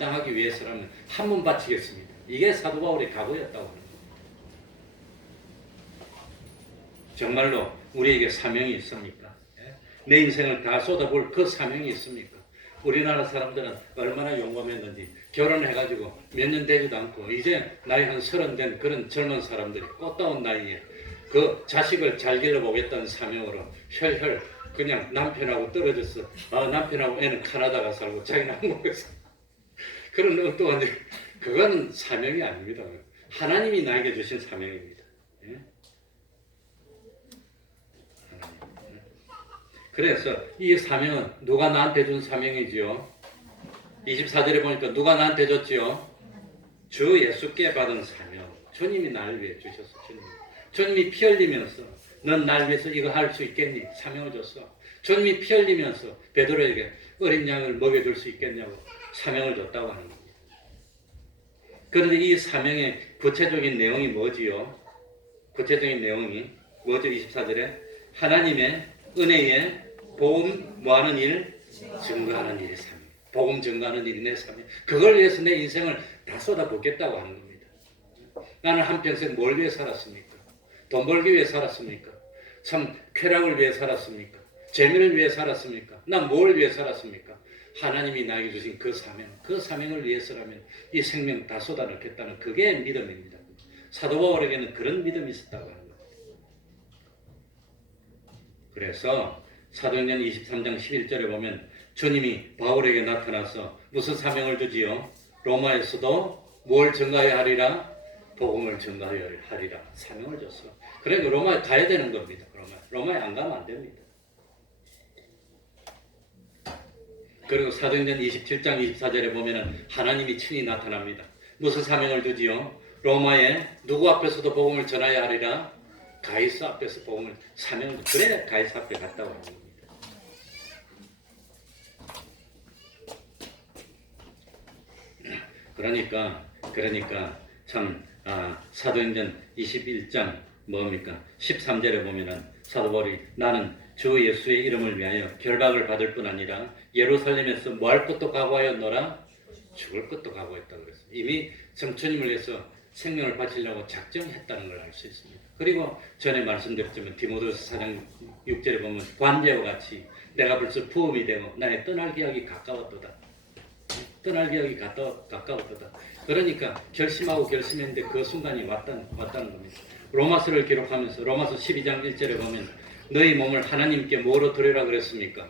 감당하기 위해서라면 한 몸 바치겠습니다. 이게 사도 바울의 각오였다고 합니다. 정말로 우리에게 사명이 있습니까? 내 인생을 다 쏟아볼 그 사명이 있습니까? 우리나라 사람들은 얼마나 용감했는지 결혼해가지고 몇 년 되지도 않고 이제 나이 한 30 된 그런 젊은 사람들이 꽃다운 나이에 그 자식을 잘 길러보겠다는 사명으로 혈혈 그냥 남편하고 떨어졌어. 남편하고 애는 카나다가 살고 자기는 한국에서 그런 엉뚱한 그거는 사명이 아닙니다. 하나님이 나에게 주신 사명입니다. 예? 그래서 이 사명은 누가 나한테 준 사명이지요? 24절에 보니까 누가 나한테 줬지요? 주 예수께 받은 사명. 주님이 나를 위해 주셨어. 주님이 피 흘리면서 넌 날 위해서 이거 할 수 있겠니? 사명을 줬어. 주님이 피 흘리면서 베드로에게 어린 양을 먹여줄 수 있겠냐고 사명을 줬다고 하는 겁니다. 그런데 이 사명의 구체적인 내용이 뭐지요? 구체적인 내용이 뭐죠? 24절에 하나님의 은혜에 복음 뭐하는 일? 증거하는 일이 사명. 복음 증거하는 일이 내 사명. 그걸 위해서 내 인생을 다 쏟아붓겠다고 하는 겁니다. 나는 한평생 뭘 위해 살았습니까? 돈 벌기 위해 살았습니까? 참 쾌락을 위해 살았습니까? 재미를 위해 살았습니까? 난 뭘 위해 살았습니까? 하나님이 나에게 주신 그 사명, 그 사명을 위해서라면 이 생명 다 쏟아넣겠다는 그게 믿음입니다. 사도 바울에게는 그런 믿음이 있었다고 하는 겁니다. 그래서 사도행전 23장 11절에 보면 주님이 바울에게 나타나서 무슨 사명을 주지요? 로마에서도 뭘 증가해야 하리라? 복음을 증가해야 하리라. 사명을 줬어. 그러니까 로마에 가야 되는 겁니다. 로마에 안 가면 안 됩니다. 그리고 사도행전 27장 24절에 보면은 하나님이 친히 나타납니다. 무슨 사명을 주지요? 로마에 누구 앞에서도 복음을 전하여야 하리라? 가이사 앞에서 복음을 사명을 그래 가이사 앞에 갔다고 하는 겁니다. 그러니까 참 사도행전 21장 뭡니까? 13절에 보면은 사도 바울이 나는 주 예수의 이름을 위하여 결박을 받을 뿐 아니라 예루살렘에서 뭐 할 것도 각오하였노라? 죽을 것도 각오했다고 그랬어요. 이미 주님을 위해서 생명을 바치려고 작정했다는 걸 알 수 있습니다. 그리고 전에 말씀드렸지만 디모데후서 4장 6절에 보면 관제와 같이 내가 벌써 부음이 되고 나의 떠날 기약이 가까웠도다. 떠날 기약이 가까웠도다. 그러니까 결심했는데 그 순간이 왔다는 겁니다. 로마서를 기록하면서 로마서 12장 1절에 보면 너희 몸을 하나님께 뭐로 드리라 그랬습니까?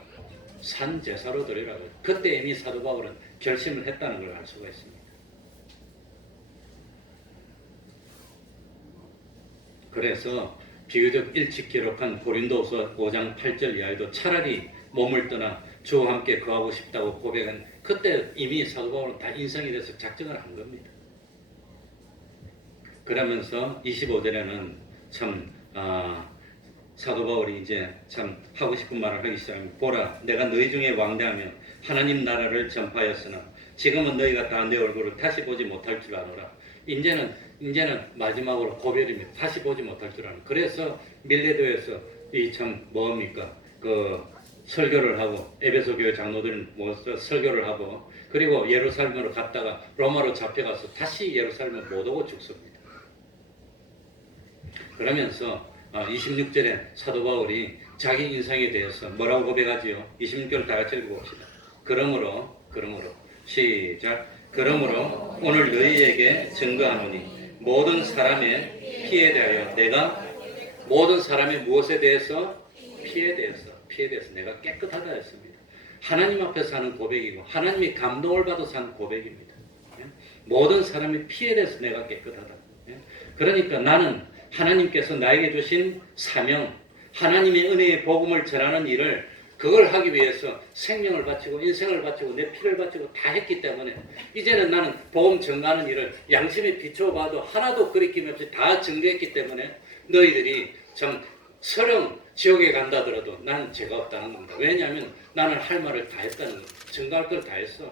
산 제사로 드리라 그랬어요. 그때 이미 사도 바울은 결심을 했다는 걸 알 수가 있습니다. 그래서 비교적 일찍 기록한 고린도서 5장 8절 이하에도 차라리 몸을 떠나 주와 함께 거하고 싶다고 고백한 그때 이미 사도 바울은 다 인성이 돼서 작정을 한 겁니다. 그러면서 25절에는 참 사도 바울이 이제 참 하고 싶은 말을 하기 시작합니다. 보라, 내가 너희 중에 왕래하며 하나님 나라를 전파하였으나 지금은 너희가 다 내 얼굴을 다시 보지 못할 줄 아노라. 이제는 마지막으로 고별입니다. 다시 보지 못할 줄 아노라. 그래서 밀레도에서 이 참 뭡니까? 그 설교를 하고 에베소 교회 장로들은 모여서 설교를 하고 그리고 예루살렘으로 갔다가 로마로 잡혀가서 다시 예루살렘을 못 오고 죽습니다. 그러면서 26절에 사도 바울이 자기 인생에 대해서 뭐라고 고백하지요? 26절 다 같이 읽어봅시다. 그러므로 시작. 그러므로 오늘 너희에게 증거하노니 모든 사람의 피에 대하여 내가 모든 사람의 무엇에 대해서 피에 대해서 내가 깨끗하다 했습니다. 하나님 앞에서 하는 고백이고 하나님이 감동을 받아서 하는 고백입니다. 모든 사람의 피에 대해서 내가 깨끗하다. 그러니까 나는 하나님께서 나에게 주신 사명, 하나님의 은혜의 복음을 전하는 일을 그걸 하기 위해서 생명을 바치고 인생을 바치고 내 피를 바치고 다 했기 때문에 이제는 나는 복음 전하는 일을 양심에 비춰봐도 하나도 거리낌 없이 다 증거했기 때문에 너희들이 참 설령 지옥에 간다더라도 나는 죄가 없다는 겁니다. 왜냐하면 나는 할 말을 다 했다는 겁니다. 증거할 걸 다 했어.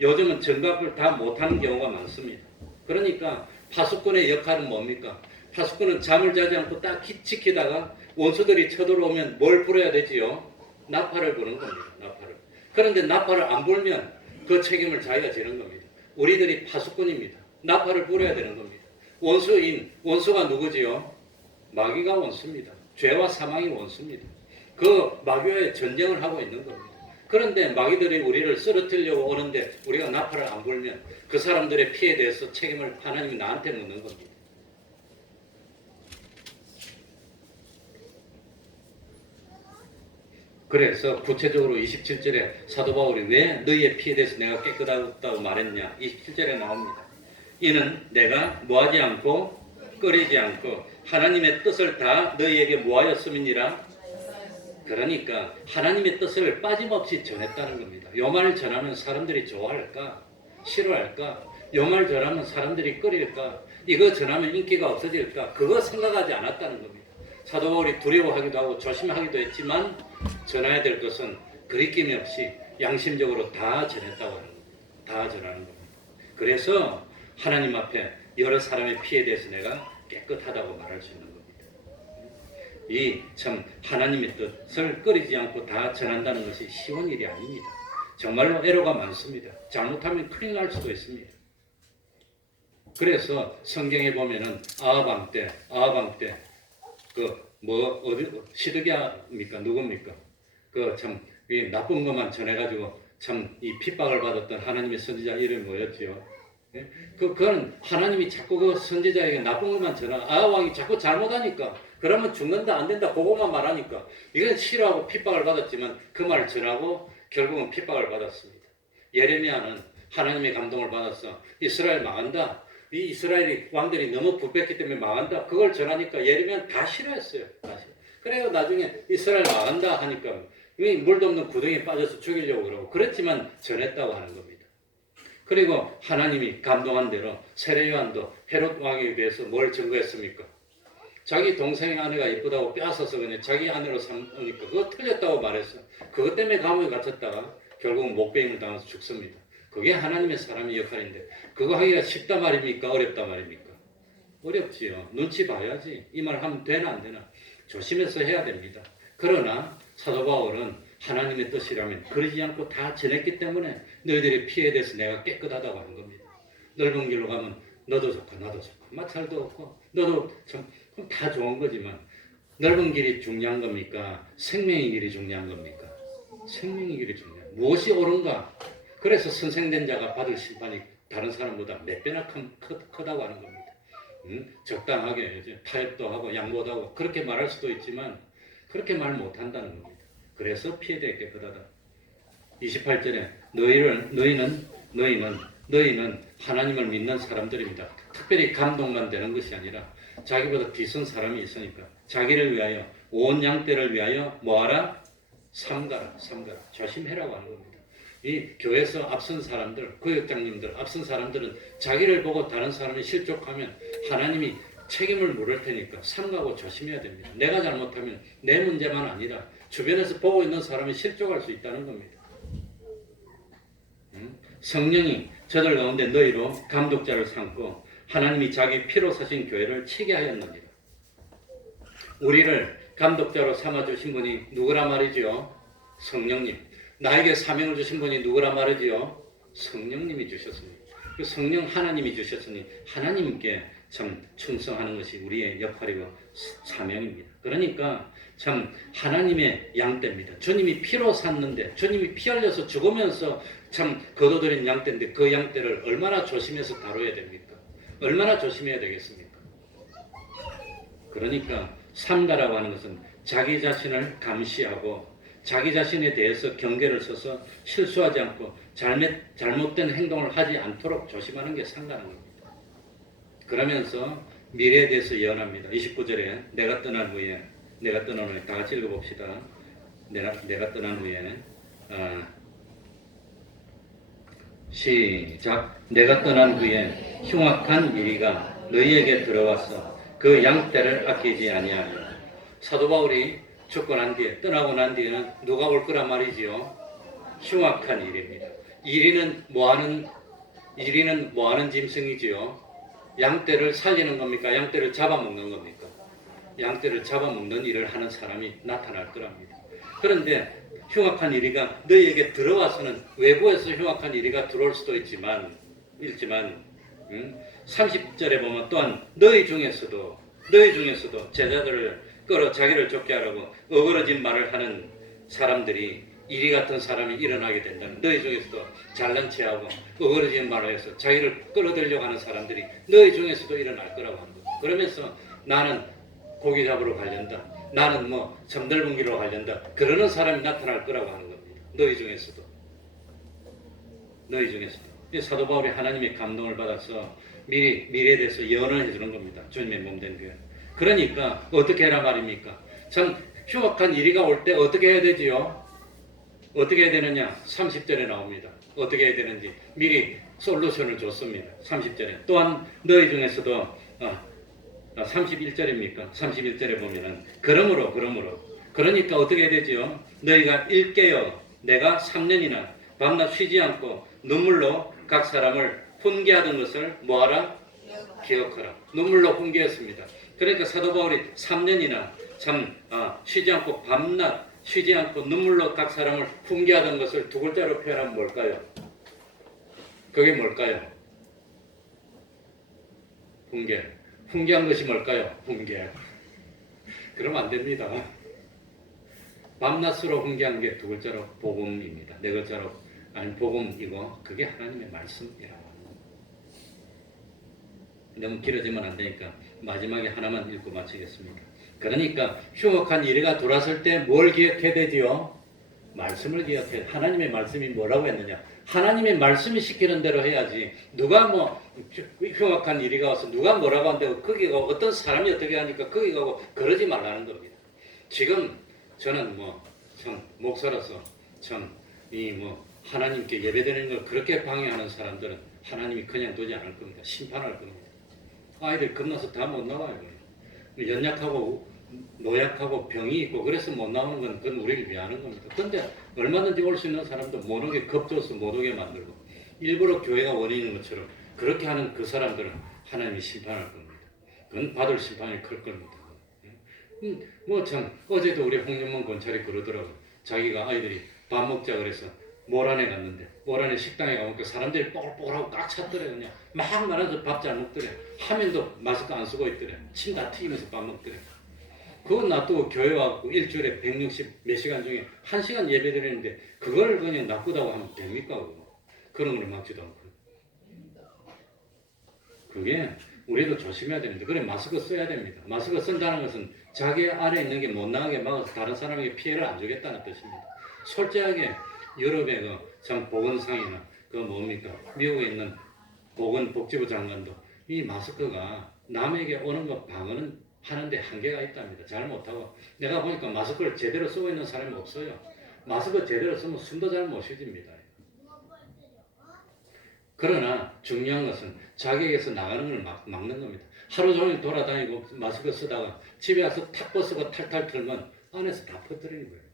요즘은 증거할 걸 다 못하는 경우가 많습니다. 그러니까 파수꾼의 역할은 뭡니까? 파수꾼은 잠을 자지 않고 딱 지키다가 원수들이 쳐들어오면 뭘 불어야 되지요? 나팔을 부는 겁니다. 나팔을. 그런데 나팔을 안 불면 그 책임을 자기가 지는 겁니다. 우리들이 파수꾼입니다. 나팔을 불어야 되는 겁니다. 원수가 누구지요? 마귀가 원수입니다. 죄와 사망이 원수입니다. 그 마귀와의 전쟁을 하고 있는 겁니다. 그런데 마귀들이 우리를 쓰러뜨리려고 오는데 우리가 나팔을 안 불면 그 사람들의 피해에 대해서 책임을 하나님이 나한테 묻는 겁니다. 그래서 구체적으로 27절에 사도 바울이 왜 너희의 피에 대해서 내가 깨끗하다고 말했냐? 27절에 나옵니다. 이는 내가 뭐하지 않고 꺼리지 않고 하나님의 뜻을 다 너희에게 뭐하였음이니라. 그러니까 하나님의 뜻을 빠짐없이 전했다는 겁니다. 요 말을 전하면 사람들이 좋아할까? 싫어할까? 요 말 전하면 사람들이 꺼릴까? 이거 전하면 인기가 없어질까? 그거 생각하지 않았다는 겁니다. 사도 바울이 두려워하기도 하고 조심하기도 했지만 전해야 될 것은 거리낌이 없이 양심적으로 다 전했다고 하는 겁니다. 다 전하는 겁니다. 그래서 하나님 앞에 여러 사람의 피에 대해서 내가 깨끗하다고 말할 수 있는 겁니다. 이 참 하나님의 뜻을 꺼리지 않고 다 전한다는 것이 쉬운 일이 아닙니다. 정말로 애로가 많습니다. 잘못하면 큰일 날 수도 있습니다. 그래서 성경에 보면은 아하방 때 시드기야입니까? 누굽니까? 참 나쁜 것만 전해가지고 참 이 핍박을 받았던 하나님의 선지자 이름이 뭐였지요? 그건 하나님이 자꾸 그 선지자에게 나쁜 것만 전하. 아하왕이 자꾸 잘못하니까 그러면 죽는다 안 된다 그것만 말하니까 이건 싫어하고 핍박을 받았지만 그 말을 전하고 결국은 핍박을 받았습니다. 예레미야는 하나님의 감동을 받아서 이스라엘 망한다. 이 이스라엘이 왕들이 너무 부패했기 때문에 망한다. 그걸 전하니까 예레미야는 다 싫어했어요. 그래요 나중에 이스라엘 망한다 하니까 이 물도 없는 구덩이에 빠져서 죽이려고 그러고 그렇지만 전했다고 하는 겁니다. 그리고 하나님이 감동한 대로 세례요한도 헤롯 왕에 대해서 뭘 증거했습니까? 자기 동생의 아내가 이쁘다고 빼앗아서 그냥 자기 아내로 삼으니까 그거 틀렸다고 말했어요. 그것 때문에 감옥에 갇혔다가 결국은 목베임을 당해서 죽습니다. 그게 하나님의 사람의 역할인데 그거 하기가 쉽다 말입니까? 어렵다 말입니까? 어렵지요. 눈치 봐야지. 이 말 하면 되나 안 되나? 조심해서 해야 됩니다. 그러나 사도 바울은 하나님의 뜻이라면 그러지 않고 다 전했기 때문에 너희들의 피해에 대해서 내가 깨끗하다고 하는 겁니다. 넓은 길로 가면 너도 좋고 나도 좋고 마찰도 없고 너도 참 다 좋은 거지만 넓은 길이 중요한 겁니까? 생명의 길이 중요한 겁니까? 생명의 길이 중요한 무엇이 옳은가? 그래서 선생된 자가 받을 심판이 다른 사람보다 몇 배나 크다고 하는 겁니다. 적당하게 이제 타협도 하고 양보도 하고 그렇게 말할 수도 있지만 그렇게 말 못한다는 겁니다. 그래서 피에 대해 깨끗하다. 28절에 너희는 하나님을 믿는 사람들입니다. 특별히 감동만 되는 것이 아니라 자기보다 뒤선 사람이 있으니까 자기를 위하여 온 양떼를 위하여 뭐하라? 삼가라. 조심해라고 하는 겁니다. 이 교회에서 앞선 사람들, 교역장님들, 앞선 사람들은 자기를 보고 다른 사람이 실족하면 하나님이 책임을 물을 테니까 삼가고 조심해야 됩니다. 내가 잘못하면 내 문제만 아니라 주변에서 보고 있는 사람이 실족할 수 있다는 겁니다. 성령이 저들 가운데 너희로 감독자를 삼고 하나님이 자기 피로 사신 교회를 치게 하였느니라. 우리를 감독자로 삼아주신 분이 누구라 말이지요? 성령님. 나에게 사명을 주신 분이 누구라 말이지요? 성령님이 주셨습니다. 그 성령 하나님이 주셨으니 하나님께 참 충성하는 것이 우리의 역할이고 사명입니다. 그러니까 참 하나님의 양떼입니다. 주님이 피로 샀는데 주님이 피 흘려서 죽으면서 참 거둬들인 양떼인데 그 양떼를 얼마나 조심해서 다뤄야 됩니까? 얼마나 조심해야 되겠습니까? 그러니까 삼가라고 하는 것은 자기 자신을 감시하고 자기 자신에 대해서 경계를 서서 실수하지 않고 잘못된 행동을 하지 않도록 조심하는 게 삼가는 겁니다. 그러면서 미래에 대해서 예언합니다. 29절에 내가 떠난 후에 다 같이 읽어봅시다. 내가 떠난 후에 시작. 내가 떠난 후에 흉악한 이리가 너희에게 들어와서 그 양떼를 아끼지 아니하리라. 사도 바울이 죽고 난 뒤에 떠나고 난 뒤에는 누가 올 거란 말이지요? 흉악한 일입니다. 이리는 뭐하는 짐승이지요? 양떼를 살리는 겁니까? 양떼를 잡아먹는 겁니까? 양떼를 잡아먹는 일을 하는 사람이 나타날 거랍니다. 그런데 흉악한 이리가 너희에게 들어와서는 외부에서 흉악한 이리가 들어올 수도 있지만 30절에 보면 또한 너희 중에서도 제자들을 끌어 자기를 쫓게 하라고 어그러진 말을 하는 사람들이 이리 같은 사람이 일어나게 된다면 너희 중에서도 잘난 체하고 어그러진 말을 해서 자기를 끌어들려고 하는 사람들이 너희 중에서도 일어날 거라고 하는 거예요. 그러면서 나는 고기 잡으러 가련다, 나는 뭐 섬들분기로 가련다, 그러는 사람이 나타날 거라고 하는 겁니다. 너희 중에서도. 이 사도 바울이 하나님의 감동을 받아서 미래에 대해서 예언을 해주는 겁니다. 주님의 몸된 교회. 그러니까 어떻게 해라 말입니까? 참 흉악한 이리가 올 때 어떻게 해야 되지요? 어떻게 해야 되느냐? 30절에 나옵니다. 어떻게 해야 되는지 미리 솔루션을 줬습니다. 30절에. 또한 너희 중에서도 31절입니까? 31절에 보면은 그러므로 그러니까 어떻게 해야 되지요? 너희가 일깨어 내가 3년이나 밤낮 쉬지 않고 눈물로 각 사람을 훈계하던 것을 뭐하라? 기억하라. 눈물로 훈계했습니다. 그러니까 사도 바울이 3년이나 쉬지 않고 밤낮 쉬지 않고 눈물로 각 사람을 훈계하던 것을 두 글자로 표현하면 뭘까요? 그게 뭘까요? 훈계한 것이 뭘까요? 훈계. 그러면 안 됩니다. 밤낮으로 훈계한 게 두 글자로 복음입니다. 네 글자로 복음이고 그게 하나님의 말씀이라고 합니다. 너무 길어지면 안 되니까 마지막에 하나만 읽고 마치겠습니다. 그러니까 흉악한 이래가 돌아설 때 뭘 기억해야 되지요? 말씀을 기억해. 하나님의 말씀이 뭐라고 했느냐? 하나님의 말씀이 시키는 대로 해야지. 누가 뭐 흉악한 일이 와서 누가 뭐라고 한다고 거기가 어떤 사람이 어떻게 하니까 거기 가고 그러지 말라는 겁니다. 지금 저는 참 목사로서 하나님께 예배드리는 걸 그렇게 방해하는 사람들은 하나님이 그냥 두지 않을 겁니다. 심판할 겁니다. 아이들 겁나서 다 못 나와요. 연약하고 노약하고 병이 있고 그래서 못 나오는 건 그건 우리를 위하는 겁니다. 그런데 얼마든지 올 수 있는 사람도 못 오게 겁줘서 못 오게 만들고 일부러 교회가 원인인 것처럼 그렇게 하는 그 사람들은 하나님이 심판할 겁니다. 그건 받을 심판이 클 겁니다. 어제도 우리 홍윤문 권찰이 그러더라고요. 자기가 아이들이 밥 먹자 그래서 모란에 갔는데 모란에 식당에 가보니까 사람들이 뽀글뽀글하고 꽉 찼더래. 그냥 막 말아서 밥 잘 먹더래. 화면도 마스크 안 쓰고 있더래. 침 다 튀기면서 밥 먹더래. 그거 놔두고 교회 와갖고 일주일에 160 몇 시간 중에 1시간 예배 드리는데 그걸 그냥 놔두다고 하면 됩니까? 그런 걸 막지도 않고. 그게 우리도 조심해야 되는데 그래 마스크 써야 됩니다. 마스크 쓴다는 것은 자기 안에 있는 게 못 나가게 막아서 다른 사람에게 피해를 안 주겠다는 뜻입니다. 솔직하게 유럽의 참 보건상이나 미국에 있는 보건복지부 장관도 이 마스크가 남에게 오는 거 방어는 하는데 한계가 있답니다. 잘 못하고 내가 보니까 마스크를 제대로 쓰고 있는 사람이 없어요. 마스크 제대로 쓰면 숨도 잘 못 쉬집니다. 그러나 중요한 것은 자기에게서 나가는 걸 막는 겁니다. 하루 종일 돌아다니고 마스크 쓰다가 집에 와서 탁 벗고 탈탈 털면 안에서 다 퍼뜨리는 거예요.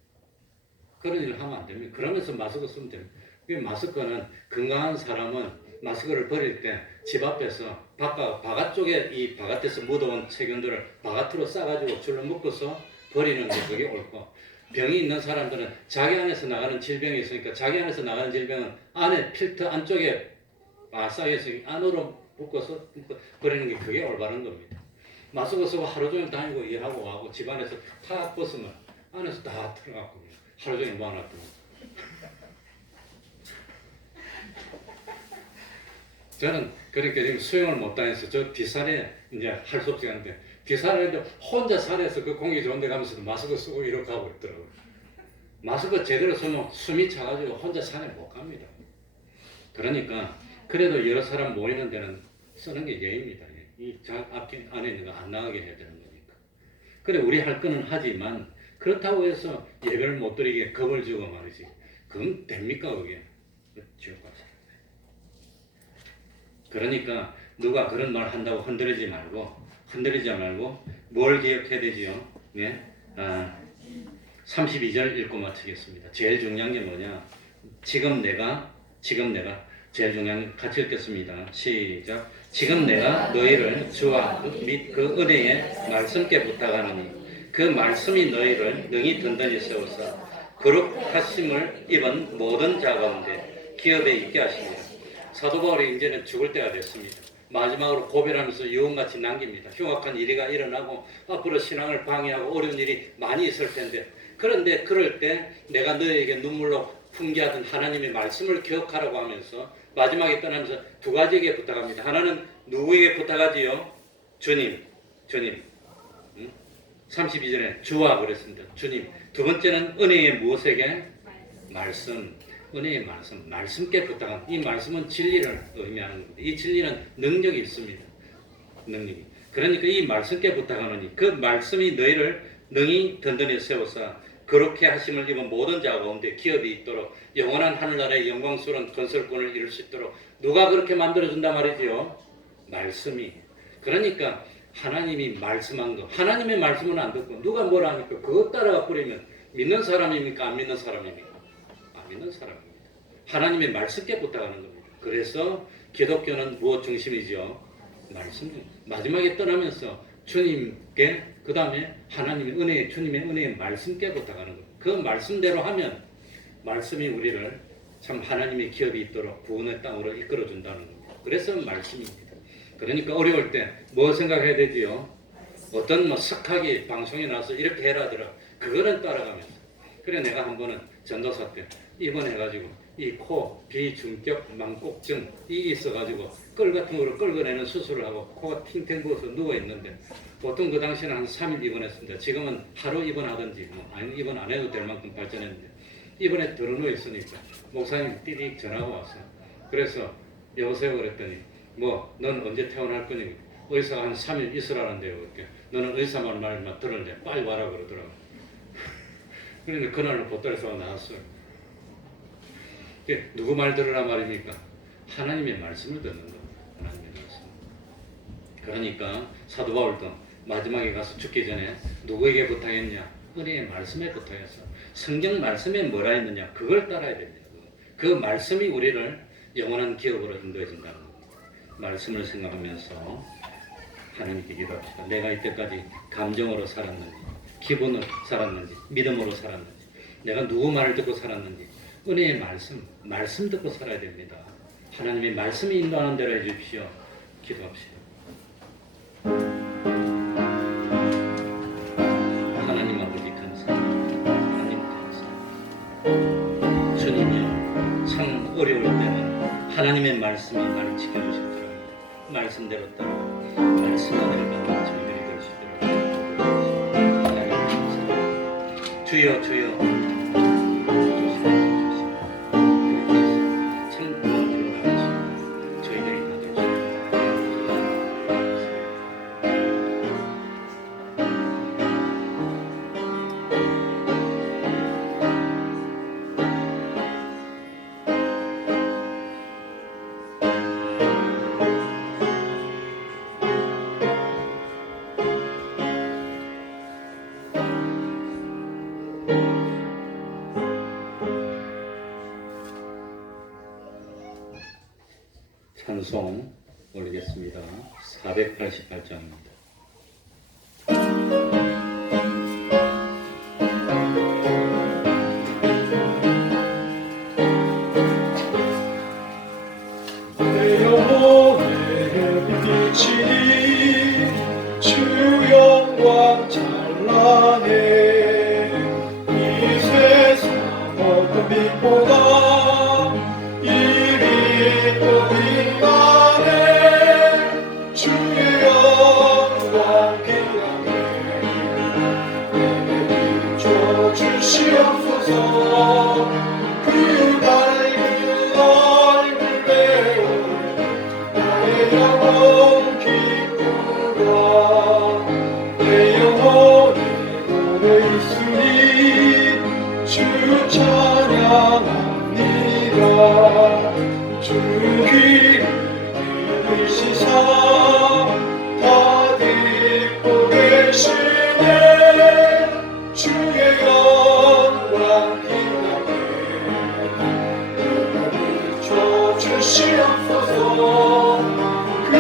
그런 일을 하면 안 됩니다. 그러면서 마스크 쓰면 됩니다. 마스크는 건강한 사람은 마스크를 버릴 때 집 앞에서 바깥쪽에 이 바깥에서 묻어온 세균들을 바깥으로 싸가지고 줄로 묶어서 버리는 게 그게 옳고 병이 있는 사람들은 자기 안에서 나가는 질병이 있으니까 자기 안에서 나가는 질병은 안에 필터 안쪽에 쌓여서 안으로 묶어서 버리는 게 그게 올바른 겁니다. 마스크 쓰고 하루 종일 다니고 일하고 와고 집안에서 탁 벗으면 안에서 다 들어가고 하루 종일 모아놨더니 저는 그러니까 지금 수영을 못 다녀서 저 뒷산에 이제 할 수 없이 가는데 뒷산에 혼자 산에서 그 공기 좋은 데 가면서도 마스크 쓰고 이렇게 하고 있더라고요. 마스크 제대로 쓰면 숨이 차가지고 혼자 산에 못 갑니다. 그러니까 그래도 여러 사람 모이는 데는 쓰는 게 예의입니다. 이 앞에 안에 있는 거 안 나가게 해야 되는 거니까. 그래 우리 할 거는 하지만 그렇다고 해서 예배를 못 드리게 겁을 주고 말이지. 그건 됩니까 그게? 지옥 가서. 그러니까 누가 그런 말 한다고 흔들리지 말고 뭘 기억해야 되지요? 예? 32절 읽고 마치겠습니다. 제일 중요한 게 뭐냐? 지금 내가 제일 중요한 같이 읽겠습니다. 시작. 지금 내가 너희를 주와 및 그 은혜의 말씀께 부탁하노니 그 말씀이 너희를 능히 든든히 세워서 그렇게 하심을 입은 모든 자 가운데 기업에 있게 하십니다. 사도 바울이 이제는 죽을 때가 됐습니다. 마지막으로 고별하면서 유언같이 남깁니다. 흉악한 일이가 일어나고 앞으로 신앙을 방해하고 어려운 일이 많이 있을 텐데, 그런데 그럴 때 내가 너에게 눈물로 풍기하던 하나님의 말씀을 기억하라고 하면서 마지막에 떠나면서 두 가지에게 부탁합니다. 하나는 누구에게 부탁하지요? 주님. 32절에 주와 그랬습니다. 주님. 두 번째는 은혜의 무엇에게? 말씀. 은혜의 말씀께 부탁한, 이 말씀은 진리를 의미하는 겁니다. 이 진리는 능력이 있습니다. 능력이. 그러니까 이 말씀께 부탁하노니 그 말씀이 너희를 능히 든든히 세워서 그렇게 하심을 입은 모든 자 가운데 기업이 있도록 영원한 하늘나라의 영광스러운 건설권을 이룰 수 있도록 누가 그렇게 만들어준단 말이지요? 말씀이. 그러니까 하나님이 말씀한 거, 하나님의 말씀은 안 듣고 누가 뭐라 하니까 그것 따라가 버리면 믿는 사람입니까? 안 믿는 사람입니까? 안 믿는 사람입니다. 하나님의 말씀께 부탁하는 겁니다. 그래서 기독교는 무엇 중심이죠? 말씀입니다. 마지막에 떠나면서 주님께, 그 다음에 하나님의 은혜, 주님의 은혜의 말씀께 부탁하는 겁니다. 그 말씀대로 하면 말씀이 우리를 참 하나님의 기업이 있도록 구원의 땅으로 이끌어준다는 겁니다. 그래서 말씀입니다. 그러니까 어려울 때 뭐 생각해야 되지요? 어떤 뭐 석학이 방송에 나와서 이렇게 해라더라. 그거는 따라가면서. 그래 내가 한 번은 전도사 때 입원해가지고 이 코 비중격 망곡증 이 있어가지고 끌 같은 거로 끌어내는 수술을 하고 코가 팅팅 부어서 누워있는데 보통 그 당시에는 한 3일 입원했습니다. 지금은 하루 입원하든지 아니 입원 안 해도 될 만큼 발전했는데 입원에 들어누워 있으니까 목사님 띠릭 전화가 왔어요. 그래서 여보세요 그랬더니 뭐 넌 언제 퇴원할 거니? 의사가 한 3일 있으라는데요. 그렇게 너는 의사 말만 들을래? 빨리 와라 그러더라고. 그런데 그날은 보따리에서 나왔어요. 누구 말 들으라 말입니까? 하나님의 말씀을 듣는 겁니다. 하나님의 말씀. 그러니까 사도 바울도 마지막에 가서 죽기 전에 누구에게 부탁했냐? 은혜의 말씀에 부탁했어. 성경 말씀에 뭐라 했느냐? 그걸 따라야 됩니다. 그 말씀이 우리를 영원한 기업으로 인도해 준다는 겁니다. 말씀을 생각하면서 하나님께 기도합시다. 내가 이때까지 감정으로 살았는지, 기분으로 살았는지, 믿음으로 살았는지, 내가 누구 말을 듣고 살았는지, 은혜의 말씀 듣고 살아야 됩니다. 하나님의 말씀이 인도하는 대로 해주십시오. 기도합시다. 하나님 아버지 감사합니다. 하나님 감사합니다. 주님이여, 참 어려울 때는 하나님의 말씀이 나를 지켜주셨더라. 말씀대로 따라 말씀 은혜를 받는 저희들이 될 수 있도록 하나님 감사합니다. 주여 주여 찬송 올리겠습니다. 488장입니다. 내 영혼의 빛이 주 영광 찬란해 이 세상 어떤 빛보다 주시옵소서. 그 밝은 얼굴 배워 나의 영혼 기쁘라. 내 영혼이 노래 있으니 주 찬양합니다. 주 귀를 들으시사 다 듣고 계시네. 주의 영광 빛나게 주시옵소서. 그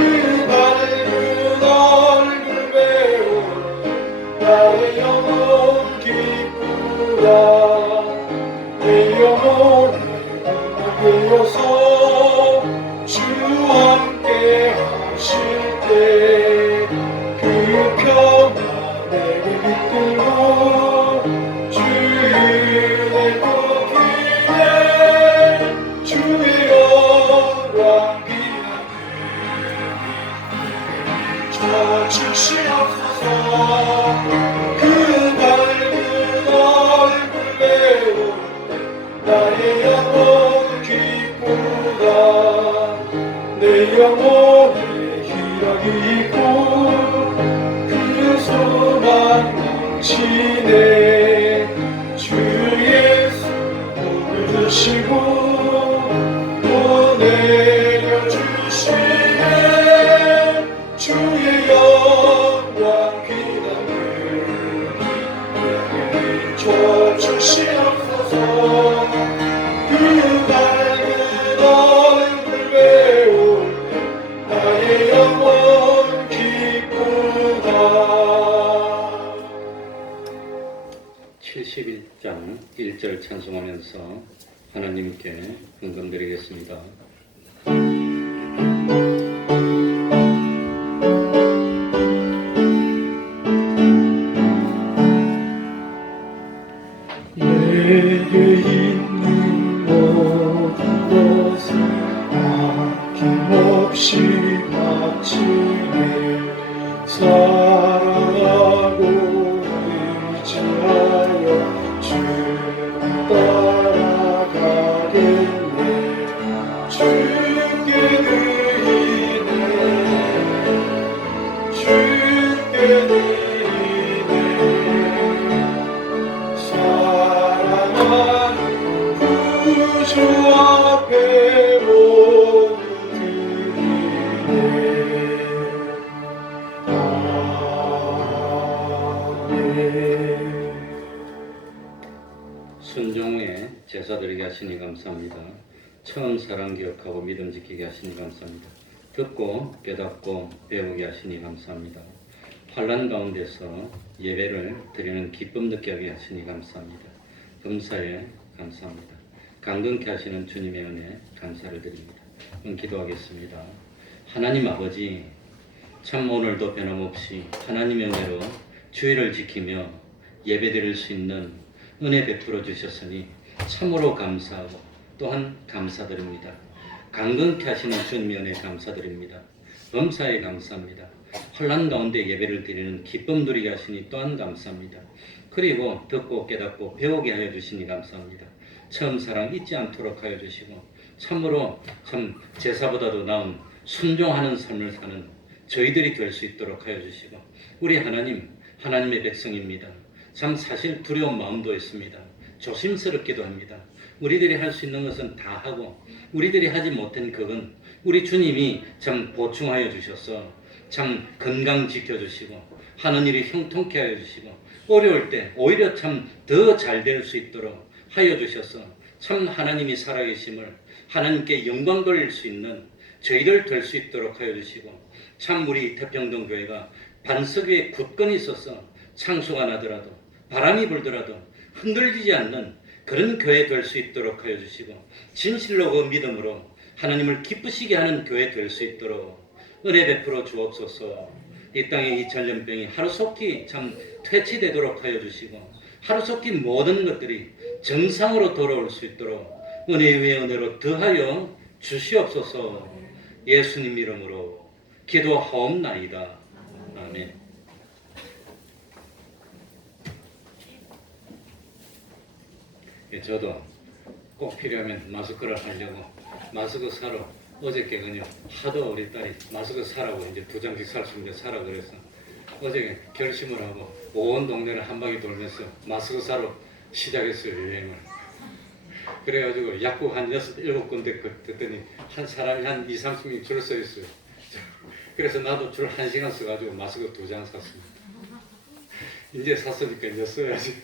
주시옵소서. 그 밝은 얼굴 배우 나의 영혼 기쁘다. 내 영혼에 희락이 있고 그 소망 넘치네. 주 예수 복을 주시고 또 내려주시네. 주의 영광 빛나게 내게 비춰주시옵소서. 그 밝은 얼굴 배울 때 나의 영혼 기쁘다. 71장 1절 찬송하면서 하나님께 헌금드리겠습니다. 내게 있는 모든 것을 아낌없이 바치네. 사랑하고 의지하여 주를 따라가겠네. 주께 드리네. 주께 드리네. 사랑하는 구주 앞에 모두 드리네. 아멘. 순종에 제사 드리게 하시니 감사합니다. 처음 사랑 기억하고 믿음 지키게 하시니 감사합니다. 듣고 깨닫고 배우게 하시니 감사합니다. 환난 가운데서 예배를 드리는 기쁨 느끼게 하시니 감사합니다. 범사에 감사합니다. 강건케 하시는 주님의 은혜 감사를 드립니다. 기도하겠습니다. 하나님 아버지, 참 오늘도 변함없이 하나님의 은혜로 주의를 지키며 예배 드릴 수 있는 은혜 베풀어 주셨으니 참으로 감사하고 또한 감사드립니다. 강건케 하시는 주님의 은혜 감사드립니다. 범사에 감사합니다. 환난 가운데 예배를 드리는 기쁨 누리게 하시니 또한 감사합니다. 그리고 듣고 깨닫고 배우게 하여 주시니 감사합니다. 처음 사랑 잊지 않도록 하여 주시고 참으로 참 제사보다도 나은 순종하는 삶을 사는 저희들이 될 수 있도록 하여 주시고 우리 하나님, 하나님의 백성입니다. 참 사실 두려운 마음도 있습니다. 조심스럽기도 합니다. 우리들이 할 수 있는 것은 다 하고 우리들이 하지 못한 그건 우리 주님이 참 보충하여 주셔서 참 건강 지켜주시고 하는 일이 형통케 하여 주시고 어려울 때 오히려 참 더 잘 될 수 있도록 하여 주셔서 참 하나님이 살아계심을 하나님께 영광 돌릴 수 있는 저희들 될 수 있도록 하여 주시고 참 우리 태평동 교회가 반석 위에 굳건히 서서 창수가 나더라도 바람이 불더라도 흔들리지 않는 그런 교회 될 수 있도록 하여 주시고 진실로 그 믿음으로 하나님을 기쁘시게 하는 교회 될 수 있도록 은혜 베풀어 주옵소서. 이 땅의 이 전염병이 하루속히 참 퇴치되도록 하여 주시고 하루속히 모든 것들이 정상으로 돌아올 수 있도록 은혜 위에 은혜로 더하여 주시옵소서. 예수님 이름으로 기도하옵나이다. 아멘. 저도 꼭 필요하면 마스크를 하려고 마스크 사러 어저께는요 하도 우리 딸이 마스크 사라고 이제 2장씩 살 수 있는데 사라 그래서 어제 결심을 하고 온 동네를 한 바퀴 돌면서 마스크 사러 시작했어요, 여행을. 그래가지고 약국 한 6, 7군데 듣더니 한 사람이 한 2, 30명 줄 서 있어요. 그래서 나도 줄 1시간 써가지고 마스크 2장 샀습니다. 이제 샀으니까 이제 써야지.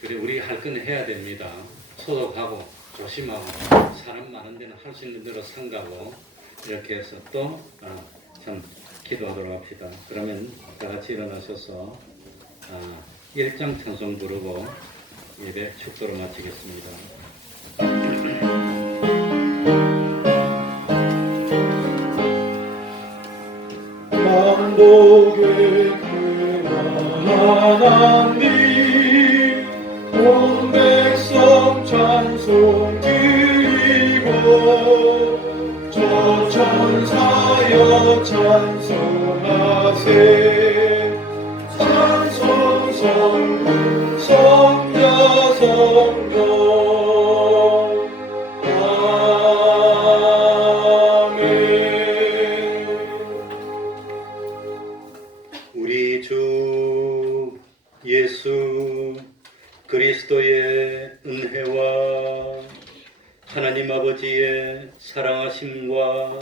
그래 우리 할 건 해야 됩니다. 소독하고 조심하고 사람 많은 데는 할 수 있는 대로 상가고 이렇게 해서 또 참 기도하도록 합시다. 그러면 다 같이 일어나셔서 1장 찬송 부르고 예배 축도로 마치겠습니다. 만복의 그만 하나님 온 백성 찬송 드리고 저 천사의 하여 찬송하세. 찬송 성부 성자 성령 아멘. 우리 주 예수 그리스도의 은혜와 하나님 아버지의 사랑하심과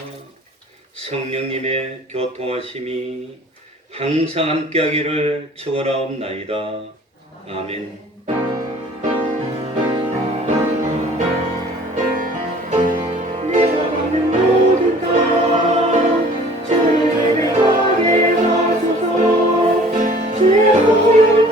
성령님의 교통하심이 항상 함께하기를 축원하옵나이다. 아멘. 내가 받는 모든 땅 주님에게 하게 하소서. 주의 복을